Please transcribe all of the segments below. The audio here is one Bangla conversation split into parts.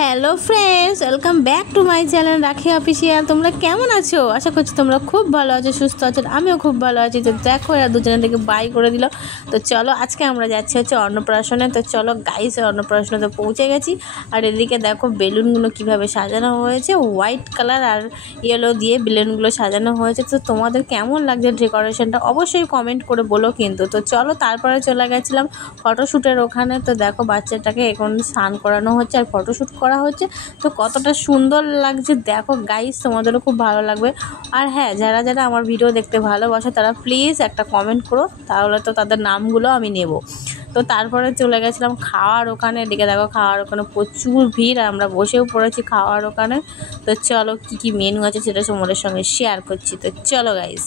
Hello friends, welcome back to my channel রাখি অফিসিয়াল। তোমরা কেমন আছো? আশা করছি তোমরা খুব ভালো আছো, সুস্থ আছো। আমিও খুব ভালো আছি। তো দেখো এরা দুজনে থেকে বাই করে দিল। তো চলো আজকে আমরা যাচ্ছি অন্নপ্রাশনে। তো চলো গাইস, অন্নপ্রাশনে তো পৌঁছে গেছি। আর এদিকে দেখো বেলুনগুলো কিভাবে সাজানো হয়েছে, হোয়াইট কালার আর ইয়েলো দিয়ে বেলুনগুলো সাজানো হয়েছে। তো তোমাদের কেমন লাগছে ডেকোরেশনটা অবশ্যই কমেন্ট করে বলো কিন্তু। তো চলো তারপরে চলে গেছিলাম ফটোশ্যুটের ওখানে। তো দেখো বাচ্চাটাকে এখন স্নান করানো হচ্ছে আর ফটোশ্যুট করা হচ্ছে। তো কতটা সুন্দর লাগছে দেখো গাইস, তোমাদেরও খুব ভালো লাগবে। আর হ্যাঁ, যারা যারা আমার ভিডিও দেখতে ভালোবাসে তারা প্লিজ একটা কমেন্ট করো, তাহলে তো তাদের নামগুলো আমি নেব। তো তারপরে চলে গেছিলাম খাওয়ার ওখানে। এদিকে দেখো খাওয়ার ওখানে প্রচুর ভিড়, আমরা বসেও পড়েছি খাওয়ার ওখানে। তো চলো কী কী মেনু আছে সেটা তোমাদের সঙ্গে শেয়ার করছি। তো চলো গাইস,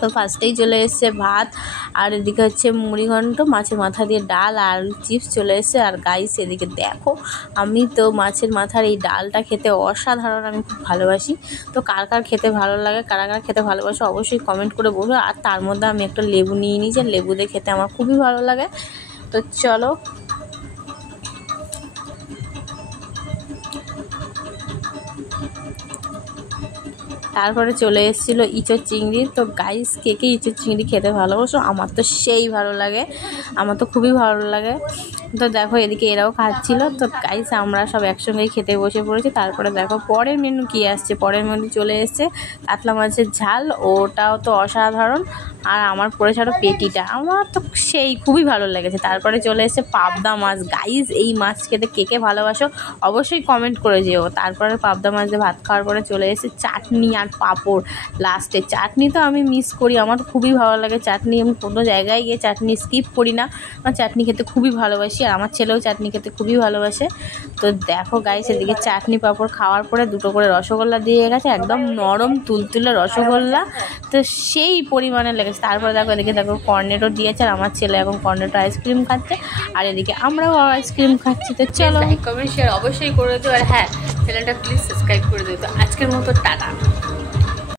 তো ফার্স্টেই চলে এসছে ভাত, আর এদিকে হচ্ছে মুড়িঘণ্ট, মাছের মাথা দিয়ে ডাল আর চিপস চলে এসছে। আর গাইস এদিকে দেখো, আমি তো মাছের মাথার এই ডালটা খেতে অসাধারণ, আমি খুব ভালোবাসি। তো কার কার খেতে ভালো লাগে, কারা কারা খেতে ভালোবাসো অবশ্যই কমেন্ট করে বলো। আর তার মধ্যে আমি একটা লেবু নিয়ে নিয়েছি, লেবু দিয়ে খেতে আমার খুবই ভালো লাগে। তো চলো তারপরে চলে এসেছিলো ইঁচড় চিংড়ি। তো গাইস, কে কে ইঁচড় চিংড়ি খেতে ভালোবাসো? আমার তো সেই ভালো লাগে, আমার তো খুবই ভালো লাগে। তো দেখো এদিকে এরাও খাচ্ছিল। তো গাইস আমরা সব একসঙ্গেই খেতে বসে পড়েছি। তারপরে দেখো পরের মেনু কি আসছে। পরের মেনু চলে এসছে কাতলা মাছের ঝাল, ওটাও তো অসাধারণ। আর আমার পড়েছে আরও পেটিটা, আমার তো সেই খুবই ভালো লেগেছে। তারপরে চলে এসছে পাবদা মাছ। গাইস এই মাছ খেতে কে কে ভালোবাসো অবশ্যই কমেন্ট করে যেও। তারপরে পাবদা মাছ দিয়ে ভাত খাওয়ার পরে চলে এসেছে চাটনি আর পাঁপড়। লাস্টে চাটনি তো আমি মিস করি, আমার খুবই ভালো লাগে চাটনি। আমি কোনো জায়গায় গিয়ে চাটনি স্কিপ করি না, আমার চাটনি খেতে খুবই ভালোবাসি। আর আমার ছেলেও চাটনি খেতে খুবই ভালোবাসে। তো দেখো গাইস, এদিকে চাটনি পাঁপড় খাওয়ার পরে দুটো করে রসগোল্লা দিয়ে গেছে, একদম নরম তুলতুলে রসগোল্লা। তো সেই পরিমাণে লেগেছে। তারপরে দেখো এদিকে দেখো কর্নেটো দিয়েছে, আর আমার ছেলে এখন কর্নেটো আইসক্রিম খাচ্ছে, আর এদিকে আমরাও আইসক্রিম খাচ্ছি। তো চলো লাইক কমেন্ট শেয়ার অবশ্যই করে দিও। আর হ্যাঁ, চ্যানেলটা প্লিজ সাবস্ক্রাইব করে দিও। তো আজকের মতো টাটা।